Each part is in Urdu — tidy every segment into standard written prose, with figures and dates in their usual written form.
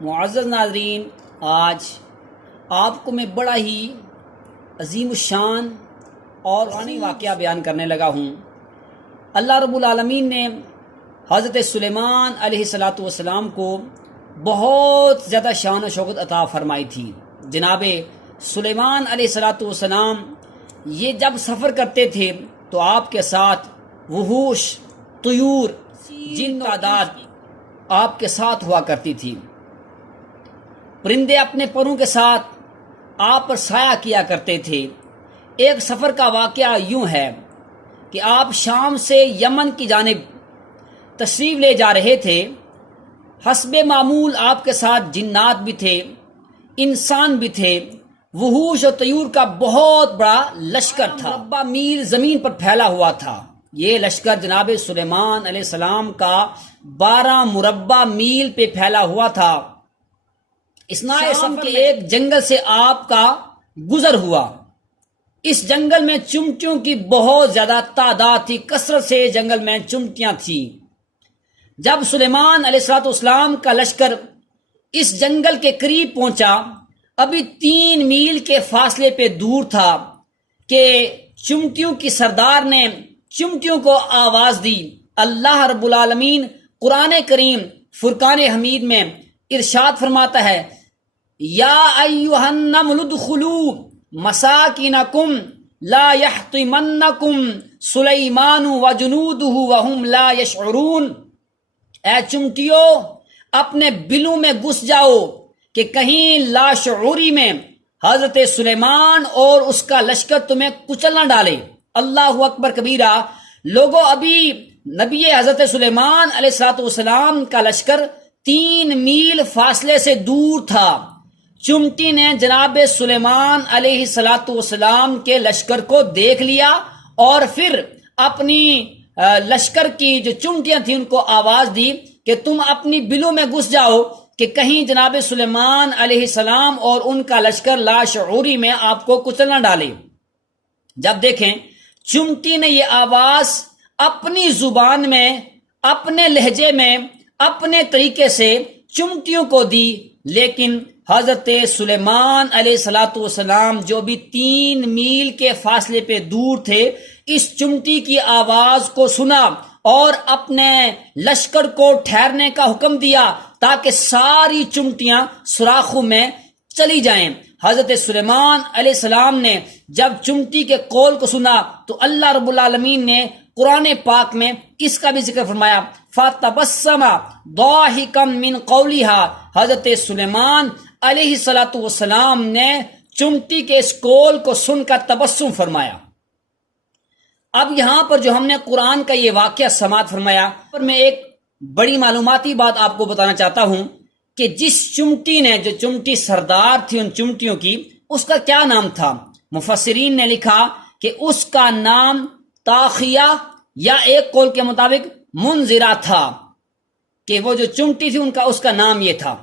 معزز ناظرین، آج آپ کو میں بڑا ہی عظیم الشان اور روحانی واقعہ بیان کرنے لگا ہوں۔ اللہ رب العالمین نے حضرت سلیمان علیہ السلام کو بہت زیادہ شان و شوکت عطا فرمائی تھی۔ جناب سلیمان علیہ السلام یہ جب سفر کرتے تھے تو آپ کے ساتھ وحوش، طیور، جن تعداد آپ کے ساتھ ہوا کرتی تھی۔ پرندے اپنے پروں کے ساتھ آپ پر سایہ کیا کرتے تھے۔ ایک سفر کا واقعہ یوں ہے کہ آپ شام سے یمن کی جانب تشریف لے جا رہے تھے۔ حسب معمول آپ کے ساتھ جنات بھی تھے، انسان بھی تھے، وحوش اور طیور کا بہت بڑا لشکر تھا، مربع میل زمین پر پھیلا ہوا تھا۔ یہ لشکر جناب سلیمان علیہ السلام کا 12 مربع میل پہ پھیلا ہوا تھا۔ اثناء سفر کے ایک جنگل سے آپ کا گزر ہوا۔ اس جنگل میں چمٹیوں کی بہت زیادہ تعداد تھی، کثرت سے جنگل میں چمٹیاں تھیں۔ جب سلیمان علیہ السلام کا لشکر اس جنگل کے قریب پہنچا، ابھی 3 میل کے فاصلے پہ دور تھا کہ چمٹیوں کی سردار نے چمٹیوں کو آواز دی۔ اللہ رب العالمین قرآن کریم فرقان حمید میں ارشاد فرماتا ہے، یا ایھا النمل ادخلوا مساکنکم لا یحطمنکم سلیمان وجنودہ وہم لا یشعرون۔ اے چمٹیوں، اپنے بلوں میں گھس جاؤ کہ کہیں لاشعوری میں حضرت سلیمان اور اس کا لشکر تمہیں کچل نہ ڈالے۔ اللہ اکبر کبیرہ۔ لوگوں، ابھی نبی حضرت سلیمان علیہ السلام کا لشکر 3 میل فاصلے سے دور تھا۔ چمٹی نے جناب سلیمان علیہ السلام کے لشکر کو دیکھ لیا اور پھر اپنی لشکر کی جو چمٹیاں تھیں ان کو آواز دی کہ تم اپنی بلوں میں گھس جاؤ کہ کہیں جناب سلیمان علیہ السلام اور ان کا لشکر لاشعوری میں آپ کو کچل نہ ڈالے۔ جب دیکھیں چمٹی نے یہ آواز اپنی زبان میں، اپنے لہجے میں، اپنے طریقے سے چمٹیوں کو دی، لیکن حضرت سلیمان علیہ السلام جو بھی 3 میل کے فاصلے پہ دور تھے، اس چمٹی کی آواز کو سنا اور اپنے لشکر کو ٹھہرنے کا حکم دیا تاکہ ساری چمٹیاں سوراخوں میں چلی جائیں۔ حضرت سلیمان علیہ السلام نے جب چمٹی کے قول کو سنا تو اللہ رب العالمین نے قرآن پاک میں اس کا بھی ذکر فرمایا، فَتَبَسَّمَ ضَاحِكًا مِّن قَوْلِهَا۔ حضرت سلیمان علیہ السلام نے چمٹی کے اس قول کو سن کر تبسم فرمایا۔ اب یہاں پر جو ہم نے قرآن کا یہ واقعہ سماعت فرمایا، پر میں ایک بڑی معلوماتی بات آپ کو بتانا چاہتا ہوں کہ جس چمٹی نے، جو چمٹی سردار تھی ان چمٹیوں کی، اس کا کیا نام تھا؟ مفسرین نے لکھا کہ اس کا نام طاخیہ یا ایک قول کے مطابق منذرہ تھا، کہ وہ جو چمٹی تھی اس کا نام یہ تھا۔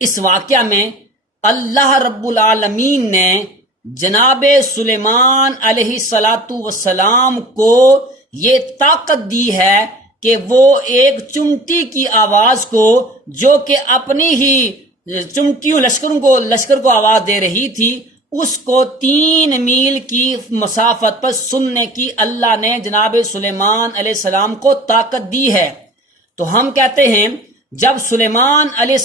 اس واقعہ میں اللہ رب العالمین نے جناب سلیمان علیہ السلام کو یہ طاقت دی ہے کہ وہ ایک چمٹی کی آواز کو، جو کہ اپنی ہی چمٹیوں لشکر کو آواز دے رہی تھی، اس کو 3 میل کی مسافت پر سننے کی اللہ نے جناب سلیمان علیہ السلام کو طاقت دی ہے۔ تو ہم کہتے ہیں جب سلیمان علیہ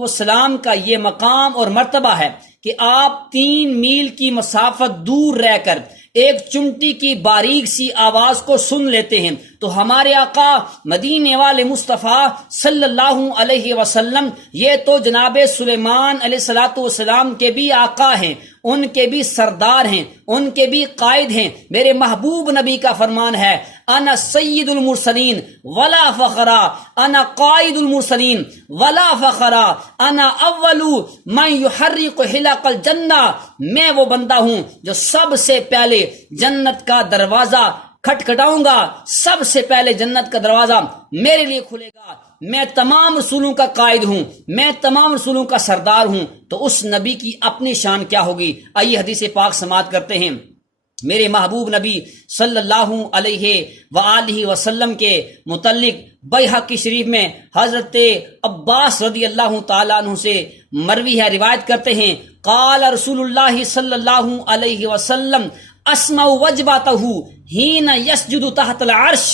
السلام کا یہ مقام اور مرتبہ ہے کہ آپ 3 میل کی مسافت دور رہ کر ایک چمٹی کی باریک سی آواز کو سن لیتے ہیں، تو ہمارے آقا مدینے والے مصطفیٰ صلی اللہ علیہ وسلم یہ تو جناب سلیمان علیہ السلام کے بھی آقا ہیں، ان کے بھی سردار ہیں، ان کے بھی قائد ہیں۔ میرے محبوب نبی کا فرمان ہے، انا سید المرسلین ولا فخرا، انا قائد المرسلین ولا فخرا، انا اول من یحرق حلق الجنہ۔ میں وہ بندہ ہوں جو سب سے پہلے جنت کا دروازہ کھٹکھٹاؤں گا، سب سے پہلے جنت کا دروازہ میرے لیے کھلے گا۔ میں تمام رسولوں کا قائد ہوں، میں تمام رسولوں کا سردار ہوں۔ تو اس نبی کی اپنی شان کیا ہوگی؟ آئیے حدیث پاک سماعت کرتے ہیں۔ میرے محبوب نبی صلی اللہ علیہ وآلہ وسلم کے متعلق بیہقی شریف میں حضرت عباس رضی اللہ تعالیٰ عنہ سے مروی ہے، روایت کرتے ہیں قال رسول اللہ صلی اللہ علیہ وسلم اسمع وجباتہ حین یسجد تحت العرش،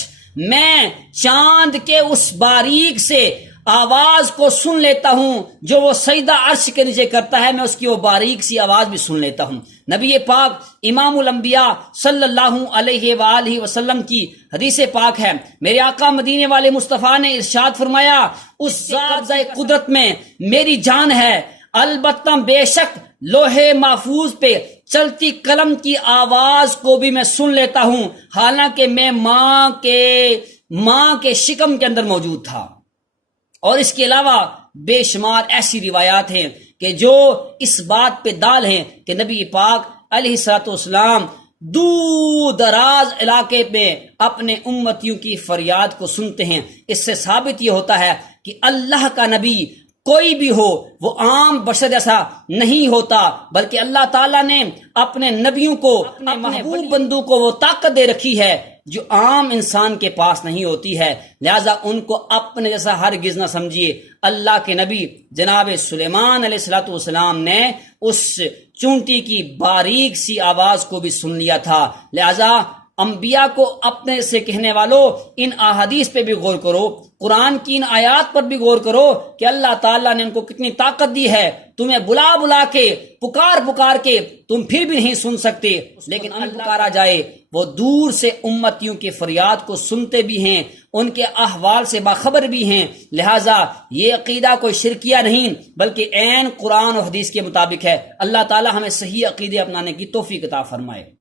میں چاند کے اس باریک سے آواز کو سن لیتا ہوں جو وہ سجدہ عرش کے نیچے کرتا ہے، میں اس کی وہ باریک سی آواز بھی سن لیتا ہوں۔ نبی پاک امام الانبیاء صلی اللہ علیہ وآلہ وسلم کی حدیث پاک ہے، میرے آقا مدینے والے مصطفیٰ نے ارشاد فرمایا اس قبضہ قدرت میں میری جان ہے، البتہ بے شک لوہے محفوظ پہ چلتی قلم کی آواز کو بھی میں سن لیتا ہوں، حالانکہ میں ماں کے شکم کے اندر موجود تھا۔ اور اس کے علاوہ بے شمار ایسی روایات ہیں کہ جو اس بات پہ دال ہیں کہ نبی پاک علیہ الصلوۃ والسلام دور دراز علاقے میں اپنے امتیوں کی فریاد کو سنتے ہیں۔ اس سے ثابت یہ ہوتا ہے کہ اللہ کا نبی کوئی بھی ہو وہ عام بشر جیسا نہیں ہوتا، بلکہ اللہ تعالیٰ نے اپنے نبیوں کو، اپنے محبوب بندوں کو وہ طاقت دے رکھی ہے جو عام انسان کے پاس نہیں ہوتی ہے، لہذا ان کو اپنے جیسا ہرگز نہ سمجھیے۔ اللہ کے نبی جناب سلیمان علیہ الصلوۃ والسلام نے اس چونٹی کی باریک سی آواز کو بھی سن لیا تھا، لہذا انبیاء کو اپنے سے کہنے والوں ان احادیث پہ بھی غور کرو، قرآن کی ان آیات پر بھی غور کرو کہ اللہ تعالیٰ نے ان کو کتنی طاقت دی ہے۔ تمہیں بلا بلا کے پکار کے تم پھر بھی نہیں سن سکتے، لیکن ان پکارا جائے وہ دور سے امتیوں کی فریاد کو سنتے بھی ہیں، ان کے احوال سے باخبر بھی ہیں، لہٰذا یہ عقیدہ کوئی شرکیہ نہیں بلکہ عین قرآن و حدیث کے مطابق ہے۔ اللہ تعالیٰ ہمیں صحیح عقیدے اپنانے کی توفیق عطا فرمائے۔